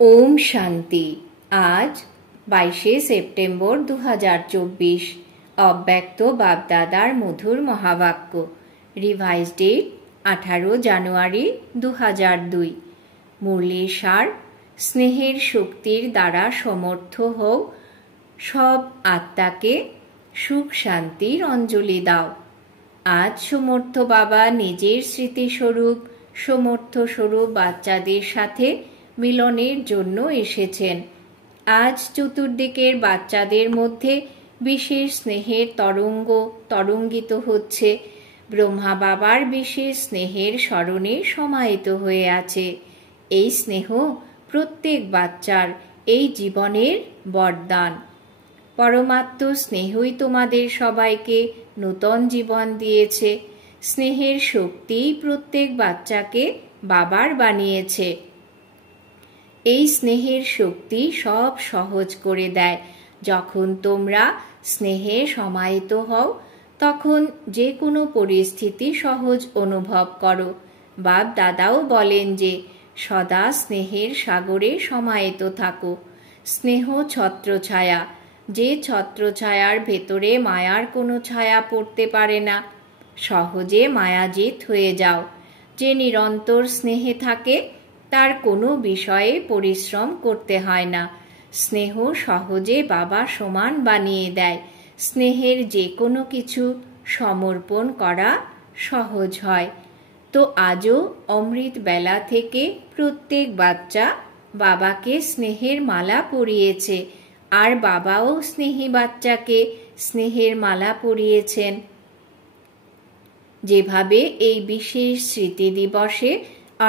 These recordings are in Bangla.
ओम शांति। आज 22 सेप्टेम्बर 2024 अव्यक्त बापदादार मधुर महावाक्य। रिवाइज डेट 18 জানুয়ারি 2002। मुरलीर सार स्नेहेर शक्तिर द्वारा समर्थ हও, सब आत्माके सुख शांतिर अंजलि दाओ। आज समर्थ बाबा निजेर स्मृतिस्वरूप समर्थ स्वरूप बाच्चादेर साथे मिलनेर जन्य एसेछेन। आज चतुर्दिकेर बाच्चादेर मध्य विशेष स्नेहेर तरंग तरंगित होच्छे। ब्रह्मा बाबार विशेष स्नेहेर स्मरणे समाहित हये आछे। एई स्नेह प्रत्येक बाच्चार एई जीवनेर वरदान। परमात्म स्नेहई तोमादेर सबाइके नूतन जीवन दिएछे। स्नेहेर शक्ति प्रत्येक बाच्चाके बाबार बानिয়েছে। এই স্নেহের শক্তি সব সহজ করে দেয়। যখন তোমরা স্নেহে সমাহিত হও তখন যে কোনো পরিস্থিতি সহজ অনুভব করো। বাপ দাদাও বলেন যে সদা স্নেহের সাগরে সমাহিত থাকো। স্নেহ ছত্রছায়া, যে ছত্রছায়ার ভেতরে মায়ার কোনো ছায়া পড়তে পারে না। সহজে মায়াজিত হয়ে যাও। যে নিরন্তর স্নেহে থাকে তার কোনো বিষয়ে পরিশ্রম করতে হয় না। স্নেহ সহজে বাবা সমান বানিয়ে দেয়। স্নেহের যে কোনো কিছু সমর্পণ করা সহজ হয়। তো আজও অমৃত বেলা থেকে প্রত্যেক বাচ্চা বাবাকে স্নেহের মালা পরিয়েছে, আর বাবাও স্নেহী বাচ্চাকে স্নেহের মালা পরিয়েছেন। যেভাবে এই বিশেষ স্মৃতি দিবসে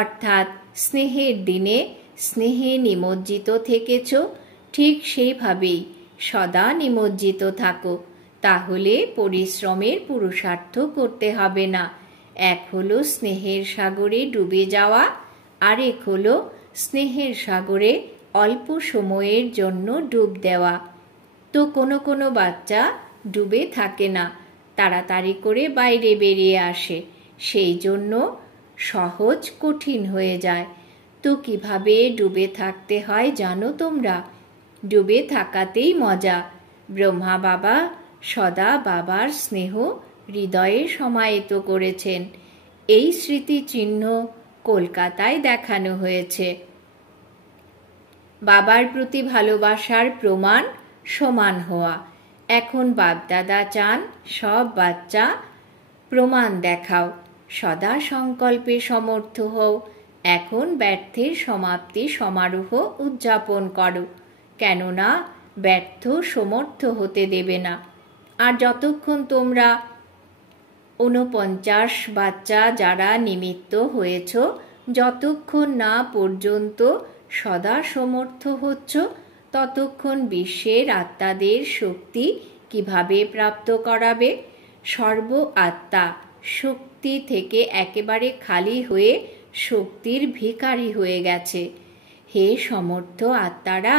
অর্থাৎ স্নেহের দিনে স্নেহে নিমজ্জিত থেকেছ, ঠিক সেইভাবেই সদা নিমজ্জিত থাকো। তাহলে পরিশ্রমের পুরুষার্থ করতে হবে না। এক হলো স্নেহের সাগরে ডুবে যাওয়া, আরেক হলো স্নেহের সাগরে অল্প সময়ের জন্য ডুব দেওয়া। তো কোনো কোনো বাচ্চা ডুবে থাকে না, তাড়াতাড়ি করে বাইরে বেরিয়ে আসে। সেই জন্য সহজ কঠিন হয়ে যায়। তো কিভাবে ডুবে থাকতে হয় জানো তোমরা? ডুবে থাকাতেই মজা। ব্রহ্মা বাবা সদা বাবার স্নেহ হৃদয়ে সমাহিত করেছেন। এই স্মৃতিচিহ্ন কলকাতায় দেখানো হয়েছে। বাবার প্রতি ভালোবাসার প্রমাণ সমান হওয়া। এখন বাপদাদা চান সব বাচ্চা প্রমাণ দেখাও, সদা সংকল্পে সমর্থ হও। এখন ব্যর্থের সমাপ্তি সমারোহ উদযাপন করো, কেননা ব্যর্থ সমর্থ হতে দেবে না। আর যতক্ষণ তোমরা 49 বাচ্চা যারা নিমিত্ত হয়েছ, যতক্ষণ না পর্যন্ত সদা সমর্থ হচ্ছ, ততক্ষণ বিশ্বের আত্মাদের শক্তি কিভাবে প্রাপ্ত করাবে? সর্ব আত্মা শক্তি থেকে একেবারে খালি হয়ে শক্তির ভিখারি হয়ে গেছে। হে সমর্থ আত্মারা,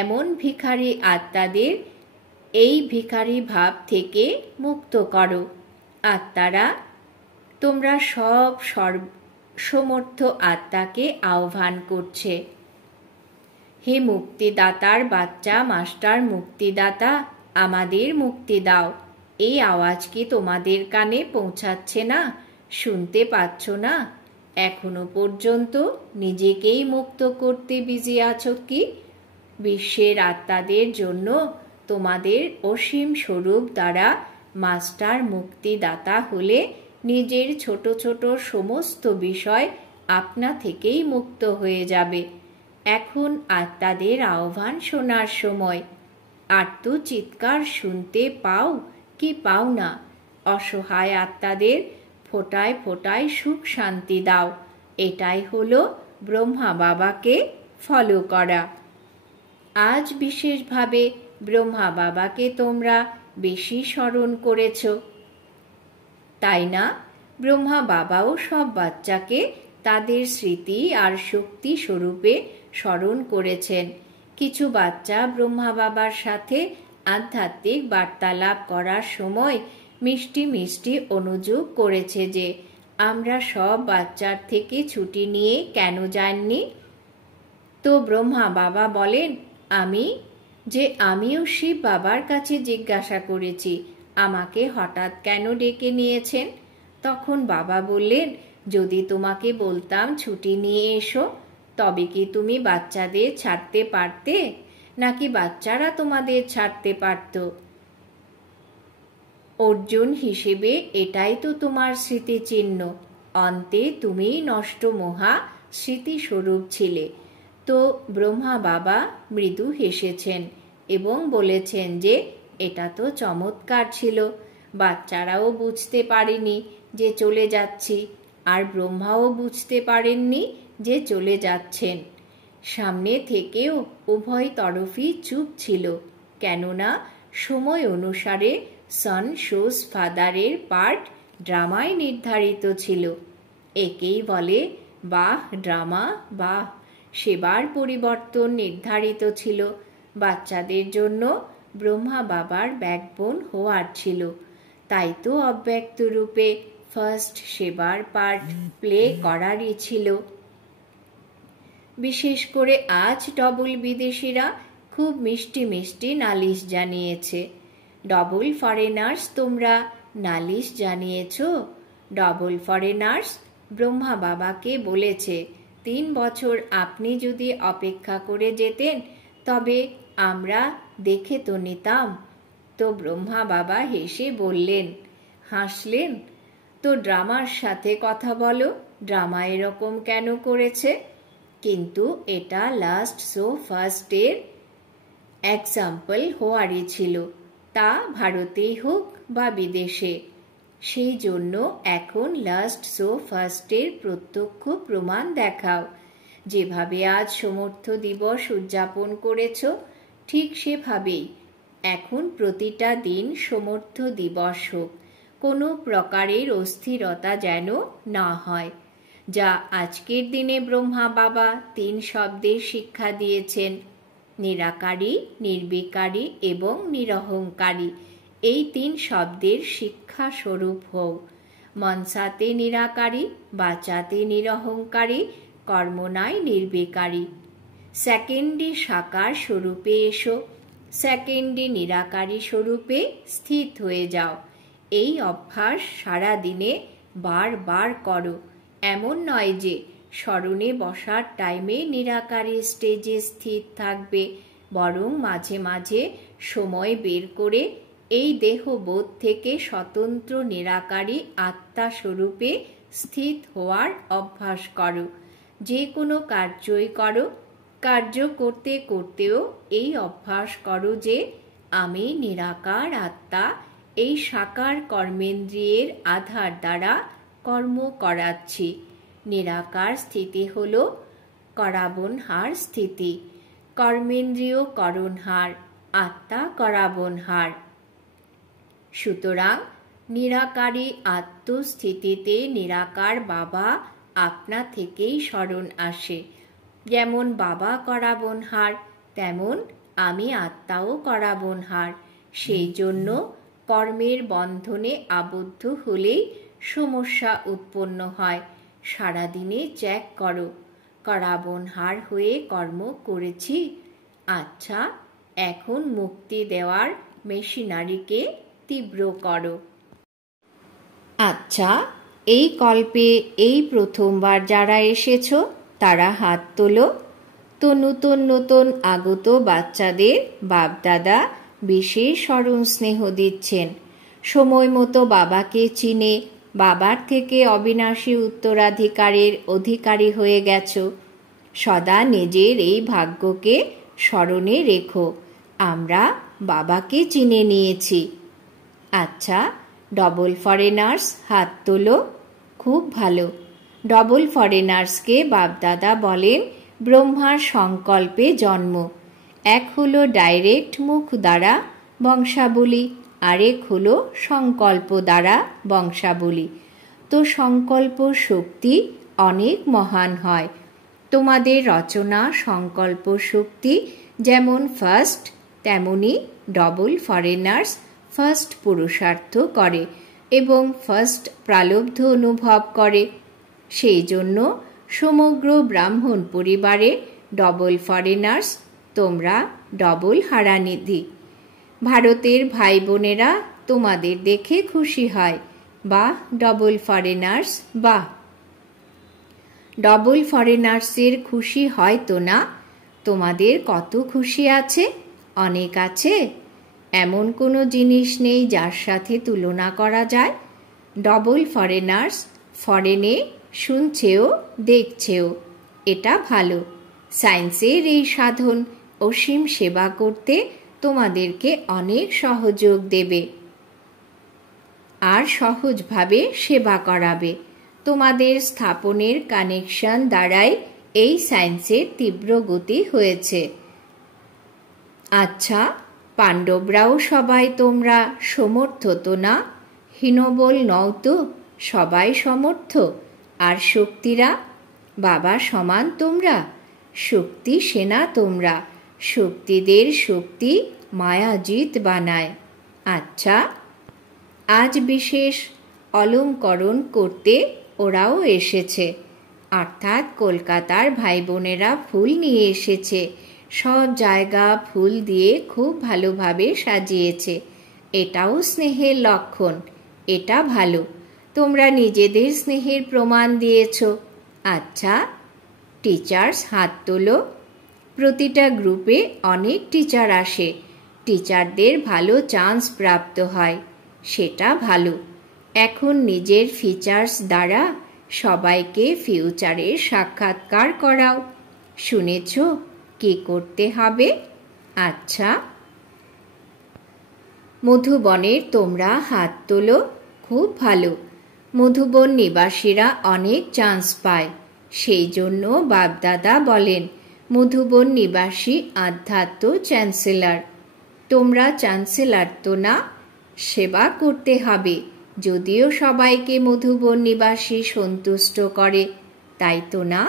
এমন ভিখারি আত্মাদের এই ভিখারি ভাব থেকে মুক্ত করো। আত্মারা, তোমরা সব সমর্থ আত্মাকে আহ্বান করছে। হে মুক্তিদাতার বাচ্চা মাস্টার মুক্তিদাতা, আমাদের মুক্তি দাও। এই আওয়াজ কি তোমাদের কানে পৌঁছাচ্ছে না? শুনতে পাচ্ছ না? এখনো পর্যন্ত নিজেকেই মুক্ত করতে বিজি আছো কি? বিশ্বের আত্মাদের জন্য তোমাদের অসীম স্বরূপ দ্বারা মাস্টার মুক্তিদাতা হলে নিজের ছোট ছোট সমস্ত বিষয় আপনা থেকেই মুক্ত হয়ে যাবে। এখন আত্মাদের আহ্বান শোনার সময়। আর্ত চিৎকার শুনতে পাও কি পাও না? অসহায় আত্মাদের ফোটায় ফোটায় সুখ শান্তি দাও। এটাই হলো ব্রহ্মা বাবাকে ফলো করা। আজ বিশেষভাবে ব্রহ্মা বাবাকে তোমরা বেশি স্মরণ করেছ, তাই না? ব্রহ্মা বাবাও সব বাচ্চাকে তাদের স্মৃতি আর শক্তি স্বরূপে স্মরণ করেছেন। কিছু বাচ্চা ব্রহ্মা বাবার সাথে আধ্যাত্মিক বার্তালাপ করার সময় মিষ্টি মিষ্টি অনুযোগ করেছে যে আমরা সব বাচ্চার থেকে ছুটি নিয়ে কেন যাননি। তো ব্রহ্মা বাবা বলেন, আমিও শিব বাবার কাছে জিজ্ঞাসা করেছি আমাকে হঠাৎ কেন ডেকে নিয়েছেন। তখন বাবা বললেন, যদি তোমাকে বলতাম ছুটি নিয়ে এসো, তবে কি তুমি বাচ্চাদের ছাড়তে পারতে, নাকি বাচ্চারা তোমাদের ছাড়তে পারত? অর্জুন হিসেবে এটাই তো তোমার স্মৃতিচিহ্ন। অন্তে তুমি নষ্ট মহা স্মৃতিস্বরূপ ছিলে। তো ব্রহ্মা বাবা মৃদু হেসেছেন এবং বলেছেন যে এটা তো চমৎকার ছিল। বাচ্চারাও বুঝতে পারেনি যে চলে যাচ্ছি, আর ব্রহ্মাও বুঝতে পারেননি যে চলে যাচ্ছেন। সামনে থেকেও উভয় তরফই চুপ ছিল, কেননা সময় অনুসারে সন শোজ ফাদারের পার্ট ড্রামায় নির্ধারিত ছিল। একেই বলে বাহ ড্রামা, বাহ। সেবার পরিবর্তন নির্ধারিত ছিল। বাচ্চাদের জন্য ব্রহ্মা বাবার ব্যাকবোন হওয়ার ছিল, তাই তো অব্যক্ত রূপে ফার্স্ট সেবার পার্ট প্লে করারই ছিল। বিশেষ করে আজ ডবল বিদেশিরা খুব মিষ্টি মিষ্টি নালিশ জানিয়েছে। ডবল ফরেনার্স তোমরা নালিশ জানিয়েছ। ডবল ফরেনার্স ব্রহ্মা বাবাকে বলেছে, 3 বছর আপনি যদি অপেক্ষা করে যেতেন তবে আমরা দেখে তো নিতাম। তো ব্রহ্মা বাবা হেসে বললেন, হাসলেন, তো ড্রামার সাথে কথা বলো, ড্রামা এরকম কেন করেছে? কিন্তু এটা লাস্ট শো ফার্স্টের এক্সাম্পল হওয়ারই ছিল, তা ভারতেই হোক বা বিদেশে। সেই জন্য এখন লাস্ট শো ফার্স্টের প্রত্যক্ষ প্রমাণ দেখাও। যেভাবে আজ সমর্থ দিবস উদযাপন করেছ, ঠিক সেভাবেই এখন প্রতিটা দিন সমর্থ দিবস হোক। কোনো প্রকারের অস্থিরতা যেন না হয়। যা আজকের দিনে ব্রহ্মা বাবা 3 শব্দের শিক্ষা দিয়েছেন, নিরাকারী, নির্বিকারী এবং নিরহংকারী। এই 3 শব্দের শিক্ষা স্বরূপ হও। মনসাতে নিরাকারী, বাচাতে নিরহংকারী, কর্মনায় নির্বিকারী। সেকেন্ডে সাকার স্বরূপে এসো, সেকেন্ডে নিরাকারী স্বরূপে স্থিত হয়ে যাও। এই অভ্যাস সারা দিনে বারবার করো। এমন নয় যে স্মরণে বসার টাইমে নিরাকারী স্টেজে স্থির থাকবে, বরং মাঝে মাঝে সময় বের করে এই দেহবোধ থেকে স্বতন্ত্র নিরাকারী আত্মা স্বরূপে স্থিত হওয়ার অভ্যাস করো। যে কোনো কার্যই করো, কার্য করতে করতেও এই অভ্যাস করো যে আমি নিরাকার আত্মা এই সাকার কর্মেন্দ্রিয়ের আধার দ্বারা কর্ম করাচ্ছি। নিরাকার স্থিতি হল করাবনহার স্থিতি, কর্মেন্দ্রিয় করণহার, আত্মা করাবনহার। সুতরাং নিরাকারী আত্মস্থিতিতে নিরাকার বাবা আপনা থেকেই স্মরণ আসে। যেমন বাবা করাবনহার, তেমন আমি আত্মাও করাবনহার। সেই জন্য কর্মের বন্ধনে আবদ্ধ হলেই সমস্যা উৎপন্ন হয়। সারাদিনে চেক করো, করাবনহার হয়ে কর্ম করেছি? আচ্ছা, এখন মুক্তি দেওয়ার মেশিনারিকে তীব্র করো। আচ্ছা, এই কল্পে এই প্রথমবার যারা এসেছো তারা হাত তোলো। তো নতুন নতুন আগত বাচ্চাদের বাপদাদা বিশেষ স্মরণ স্নেহ দিচ্ছেন। সময় মতো বাবাকে চিনে বাবার থেকে অবিনাশী উত্তরাধিকারের অধিকারী হয়ে গেছো। সদা নিজের এই ভাগ্যকে স্মরণে রেখো, আমরা বাবাকে চিনে নিয়েছি। আচ্ছা, ডবল ফরেনার্স হাত তোলো। খুব ভালো। ডবল ফরেনার্সকে বাপদাদা বলেন ব্রহ্মার সংকল্পে জন্ম। এক হলো ডাইরেক্ট মুখ দ্বারা বংশাবলী, আরেক হলো সংকল্প দ্বারা বংশাবলী। তো সংকল্প শক্তি অনেক মহান হয়। তোমাদের রচনা সংকল্প শক্তি যেমন ফার্স্ট, তেমনি ডবল ফরেনার্স ফার্স্ট পুরুষার্থ করে এবং ফার্স্ট প্রালব্ধ অনুভব করে। সেই জন্য সমগ্র ব্রাহ্মণ পরিবারে ডবল ফরেনার্স, তোমরা ডবল হারানিধি। ভারতের ভাই বোনেরা তোমাদের দেখে খুশি হয়। বাহ ডবল ফরেনার্স, বাহ। ডবল ফরেনার্সের খুশি হয় তো না? তোমাদের কত খুশি আছে? অনেক আছে? এমন কোনো জিনিস নেই যার সাথে তুলনা করা যায়। ডবল ফরেনার্স ফরেনে শুনছেও দেখছেও, এটা ভালো। সায়েন্সের এই সাধন অসীম সেবা করতে তোমাদেরকে অনেক সহযোগ দেবে আর সহজভাবে সেবা করাবে। তোমাদের স্থাপনের কানেকশন দ্বারাই এই সায়েন্সের তীব্র গতি হয়েছে। আচ্ছা, পাণ্ডবরাও সবাই তোমরা সমর্থ তো না? হীনবল নও তো, সবাই সমর্থ। আর শক্তিরা? বাবা সমান তোমরা, শক্তি সেনা তোমরা। শক্তিদের শক্তি মায়াজিত বানায়। আচ্ছা, আজ বিশেষ অলঙ্করণ করতে ওরাও এসেছে, অর্থাৎ কলকাতার ভাই বোনেরা ফুল নিয়ে এসেছে। সব জায়গা ফুল দিয়ে খুব ভালোভাবে সাজিয়েছে। এটাও স্নেহের লক্ষণ, এটা ভালো। তোমরা নিজেদের স্নেহের প্রমাণ দিয়েছ। আচ্ছা, টিচার্স হাত তোলো। প্রতিটা গ্রুপে অনেক টিচার আসে, টিচারদের ভালো চান্স প্রাপ্ত হয়, সেটা ভালো। এখন নিজের ফিচার্স দ্বারা সবাইকে ফিউচারের সাক্ষাৎকার করাও। শুনেছ কি করতে হবে? আচ্ছা, মধুবনের তোমরা হাত তোলো। খুব ভালো। মধুবন নিবাসীরা অনেক চান্স পায়, সেই জন্য বাপদাদা বলেন মধুবন নিবাসী আধ্যাত্ম চ্যান্সেলর। তোমরা চ্যান্সেলর তো না, সেবা করতে হবে। যদিও সবাইকে মধুবন নিবাসী সন্তুষ্ট করে, তাই তো না?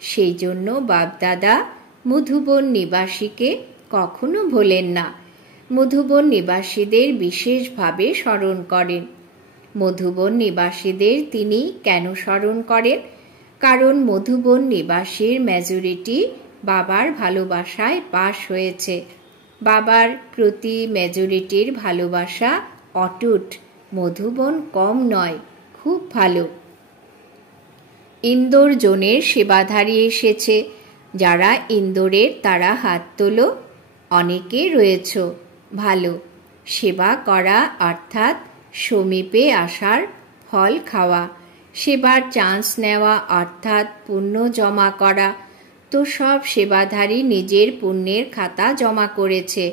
সেই জন্য বাপদাদা মধুবন নিবাসীকে কখনো ভোলেন না, মধুবন নিবাসীদের বিশেষভাবে স্মরণ করেন। মধুবন নিবাসীদের তিনি কেন স্মরণ করেন? কারণ মধুবন নিবাসীর মেজরিটি বাবার ভালোবাসায় পাশ হয়েছে। বাবার প্রতি মেজরিটির ভালোবাসা অটুট। মধুবন কম নয়, খুব ভালো। ইন্দোর জোনের সেবাধারী এসেছে। যারা ইন্দোরের তারা হাত তোলো। অনেকে রয়েছ, ভালো। সেবা করা অর্থাৎ সমীপে আসার ফল খাওয়া। সেবার চান্স নেওয়া অর্থাৎ পুণ্য জমা করা। তো সব সেবাধারী নিজের পুণ্যের খাতা জমা করেছে।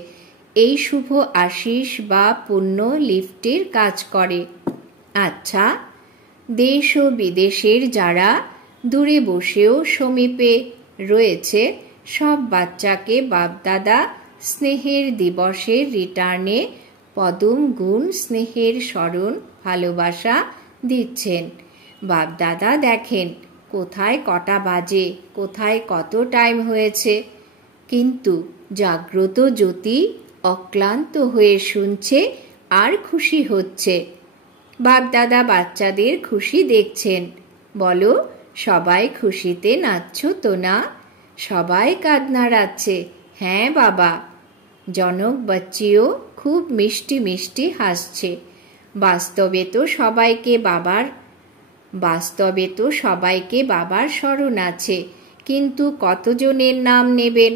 এই শুভ আশিস বা পুণ্য লিফটের কাজ করে। আচ্ছা, দেশ ও বিদেশের যারা দূরে বসেও সমীপে রয়েছে, সব বাচ্চাকে বাপদাদা স্নেহের দিবসের রিটার্নে পদম গুণ স্নেহের স্মরণ ভালোবাসা দিচ্ছেন। বাপদাদা দেখেন কোথায় কটা বাজে, কোথায় কত টাইম হয়েছে, কিন্তু জাগ্রত জ্যোতি অক্লান্ত হয়ে শুনছে আর খুশি হচ্ছে। বাপদাদা বাচ্চাদের খুশি দেখছেন। বলো, সবাই খুশিতে নাচছ তো না? সবাই কাঁধ নাড়াচ্ছে। হ্যাঁ বাবা। জনক বাচ্চিও খুব মিষ্টি মিষ্টি হাসছে। বাস্তবে তো সবাইকে বাবার স্মরণ আছে, কিন্তু কতজনের নাম নেবেন?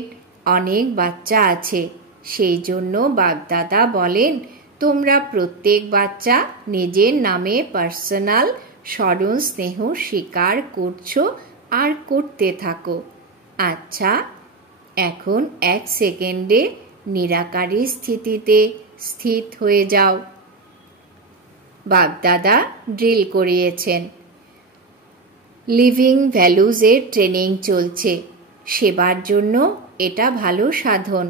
অনেক বাচ্চা আছে। সেই জন্য বাপদাদা বলেন তোমরা প্রত্যেক বাচ্চা নিজের নামে পার্সোনাল স্মরণ স্নেহ স্বীকার করছো আর করতে থাকো। আচ্ছা, এখন 1 সেকেন্ডে নিরাকারী স্থিতিতে স্থিত হয়ে যাও। বাপদাদা ড্রিল করিয়েছেন। লিভিং ভ্যালুজের ট্রেনিং চলছে। সেবার জন্য এটা ভালো সাধন।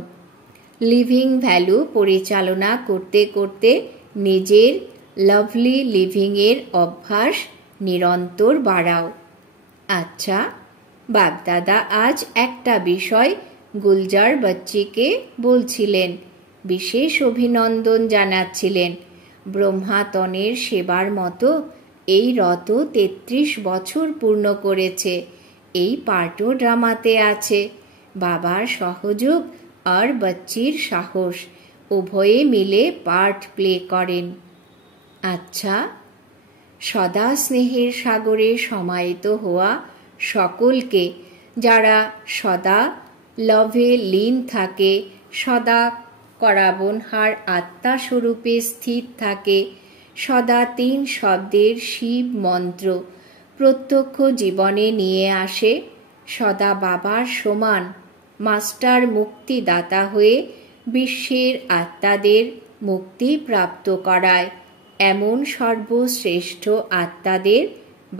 লিভিং ভ্যালু পরিচালনা করতে করতে নিজের লাভলি লিভিংয়ের অভ্যাস নিরন্তর বাড়াও। আচ্ছা, বাপদাদা আজ একটা বিষয় গুলজার বাচ্চিকে বলছিলেন, বিশেষ অভিনন্দন জানাচ্ছিলেন। ব্রহ্মাতনের সেবার মতো এই রত 33 বছর পূর্ণ করেছে। এই পার্টও ড্রামাতে আছে। বাবার সহযোগ আর বাচ্চির সাহস উভয়ে মিলে পার্ট প্লে করেন। আচ্ছা, সদা স্নেহের সাগরে সমাহিত হওয়া সকলকে, যারা সদা লভে লীন থাকে, সদা করাবনহার আত্মা স্বরূপে স্থির থাকে, সদা 3 শব্দের শিব মন্ত্র প্রত্যক্ষ জীবনে নিয়ে আসে, সদা বাবার সমান মাস্টার মুক্তিদাতা হয়ে বিশ্বের আত্মাদের মুক্তি প্রাপ্ত করায়, এমন সর্বশ্রেষ্ঠ আত্মাদের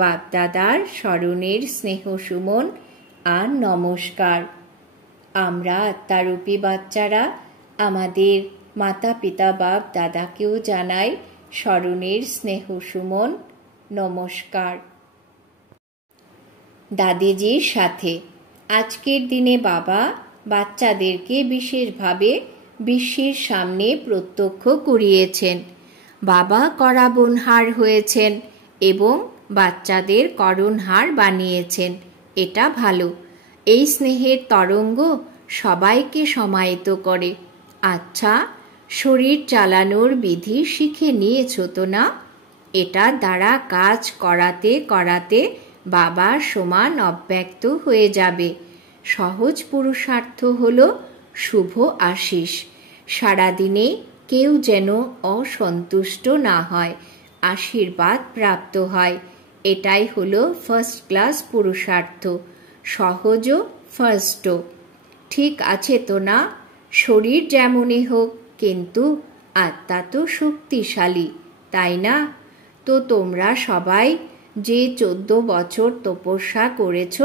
বাপদাদার স্মরণের স্নেহ সুমন আর নমস্কার। আমরা আত্মারূপী বাচ্চারা আমাদের মাতা পিতা বাপ দাদাকেও জানাই স্মরণের স্নেহ সুমন নমস্কার। দাদিজির সাথে আজকের দিনে বাবা বাচ্চাদেরকে বিশেষভাবে বিশ্বের সামনে প্রত্যক্ষ করিয়েছেন। বাবা করাবনহার হয়েছেন এবং বাচ্চাদের করণহার বানিয়েছেন। এটা ভালো। এই স্নেহের তরঙ্গ সবাইকে সমাহিত করে। আচ্ছা, শরীর চালানোর বিধি শিখে নিয়েছ তো না? এটার দ্বারা কাজ করাতে করাতে বাবার সমান অব্যক্ত হয়ে যাবে। সহজ পুরুষার্থ হল শুভ আশিস। সারাদিনে কেউ যেন অসন্তুষ্ট না হয়, আশীর্বাদ প্রাপ্ত হয়। এটাই হলো ফার্স্ট ক্লাস পুরুষার্থ, সহজও ফার্স্টও। ঠিক আছে তো না? শরীর যেমনই হোক, কিন্তু আত্মা তো শক্তিশালী, তাই না? তো তোমরা সবাই যে 14 বছর তপস্যা করেছ,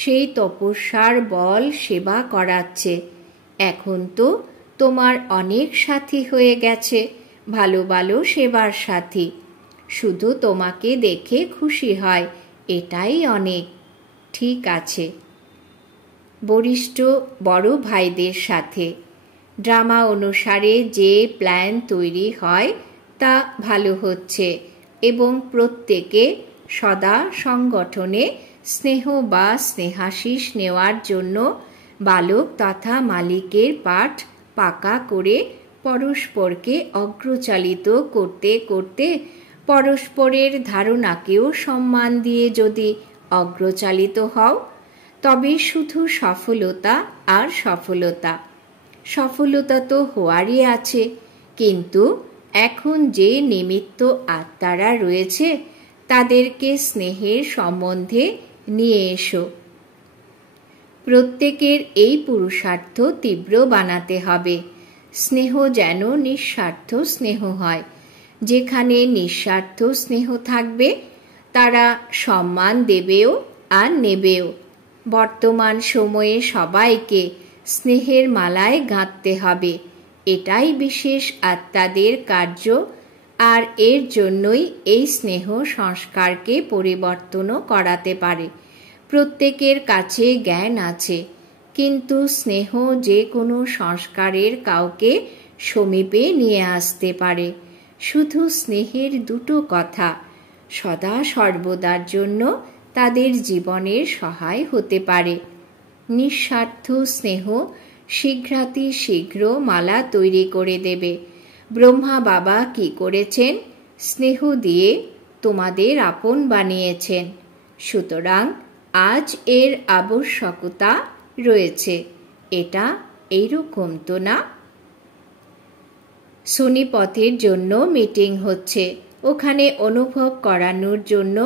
সেই তপস্যার বল সেবা করাচ্ছে। এখন তো তোমার অনেক সাথী হয়ে গেছে, ভালো ভালো সেবার সাথী। শুধু তোমাকে দেখে খুশি হয়, এটাই অনেক। ঠিক আছে। বরিষ্ঠ বড় ভাইদের সাথে ড্রামা অনুসারে যে প্ল্যান তৈরি হয় তা ভালো হচ্ছে এবং প্রত্যেকে সদা সংগঠনে স্নেহ বা স্নেহাশিস নেওয়ার জন্য বালক তথা মালিকের পাঠ পাকা করে পরস্পরকে অগ্রচালিত করতে করতে পরস্পরের ধারণাকেও সম্মান দিয়ে যদি অগ্রচালিত হও, তবে শুধু সফলতা আর সফলতা। সফলতা তো হওয়ারই আছে, কিন্তু এখন যে নিমিত্ত আত্মারা রয়েছে তাদেরকে স্নেহের সম্বন্ধে নিয়ে এসো। প্রত্যেকের এই পুরুষার্থ তীব্র বানাতে হবে। স্নেহ যেন নিঃস্বার্থ স্নেহ হয়। যেখানে নিঃস্বার্থ স্নেহ থাকবে তারা সম্মান দেবেও আর নেবেও। বর্তমান সময়ে সবাইকে স্নেহের মালায় গাঁথতে হবে। এটাই বিশেষ আত্মাদের কার্য, আর এর জন্যই এই স্নেহ সংস্কারকে পরিবর্তনও করাতে পারে। প্রত্যেকের কাছে জ্ঞান আছে, কিন্তু স্নেহ যে কোনো সংস্কারের কাউকে সমীপে নিয়ে আসতে পারে। শুধু স্নেহের দুটো কথা সদা সর্বদার জন্য তাদের জীবনের সহায় হতে পারে। নিঃস্বার্থ স্নেহ শীঘ্রাতি শীঘ্র মালা তৈরি করে দেবে। ব্রহ্মা বাবা কি করেছেন? স্নেহ দিয়ে তোমাদের আপন বানিয়েছেন। সুতরাং আজ এর আবশ্যকতা রয়েছে। এটা এইরকম তো না? সোনিপথের জন্য মিটিং হচ্ছে। ওখানে অনুভব করানোর জন্য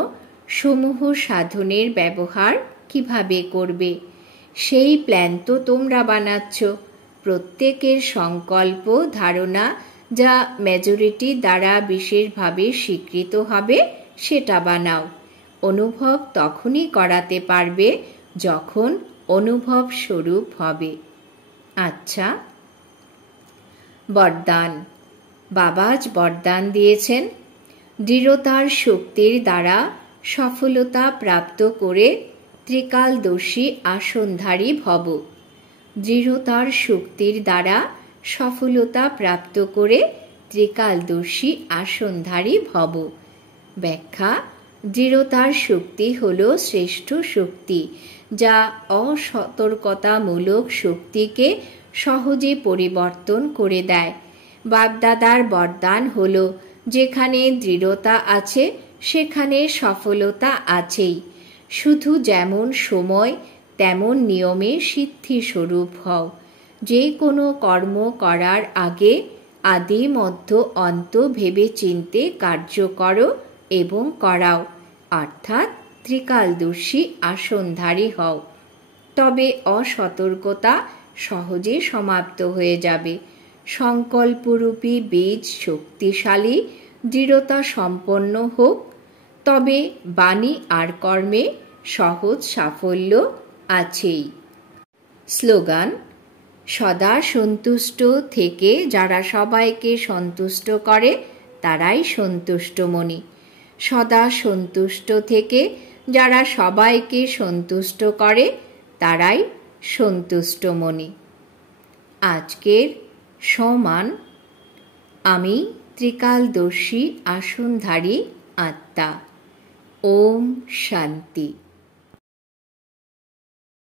সমূহ সাধনের ব্যবহার কিভাবে করবে সেই প্ল্যান তো তোমরা বানাচ্ছ। প্রত্যেকের সংকল্প ধারণা যা মেজরিটি দ্বারা বিশেষভাবে স্বীকৃত হবে সেটা বানাও। অনুভব তখনই করাতে পারবে যখন অনুভব স্বরূপ হবে। আচ্ছা, বরদান। বাবা আজ বরদান দিয়েছেন, দৃঢ়তার শক্তির দ্বারা সফলতা প্রাপ্ত করে ত্রিকালদর্শী আসনধারী ভব। দৃঢ়তার শক্তির দ্বারা সফলতা প্রাপ্ত করে ত্রিকালদর্শী আসনধারী ভব। ব্যাখ্যা: দৃঢ়তার শক্তি হল শ্রেষ্ঠ শক্তি, যা অসতর্কতামূলক শক্তিকে সহজে পরিবর্তন করে দেয়। বাপদাদার বরদান হল, যেখানে দৃঢ়তা আছে সেখানে সফলতা আছেই। শুধু যেমন সময় তেমন নিয়মে সিদ্ধিস্বরূপ হও। যে কোনো কর্ম করার আগে আদি মধ্য অন্ত ভেবে চিন্তে কার্য করো এবং করাও, অর্থাৎ ত্রিকালদর্শী আসনধারী হও। তবে অসতর্কতা সহজে সমাপ্ত হয়ে যাবে। সংকল্পরূপী বীজ শক্তিশালী, দৃঢ়তা সম্পন্ন হোক, তবে বাণী আর কর্মে সহজ সাফল্য আছেই। স্লোগান: সদা সন্তুষ্ট থেকে যারা সবাইকে সন্তুষ্ট করে তারাই সন্তুষ্টমণি। সদা সন্তুষ্ট থেকে যারা সবাইকে সন্তুষ্ট করে তারাই সন্তুষ্টমণি। আজকের সমান: আমি ত্রিকালদর্শী আসনধারী আত্মা। ওম শান্তি।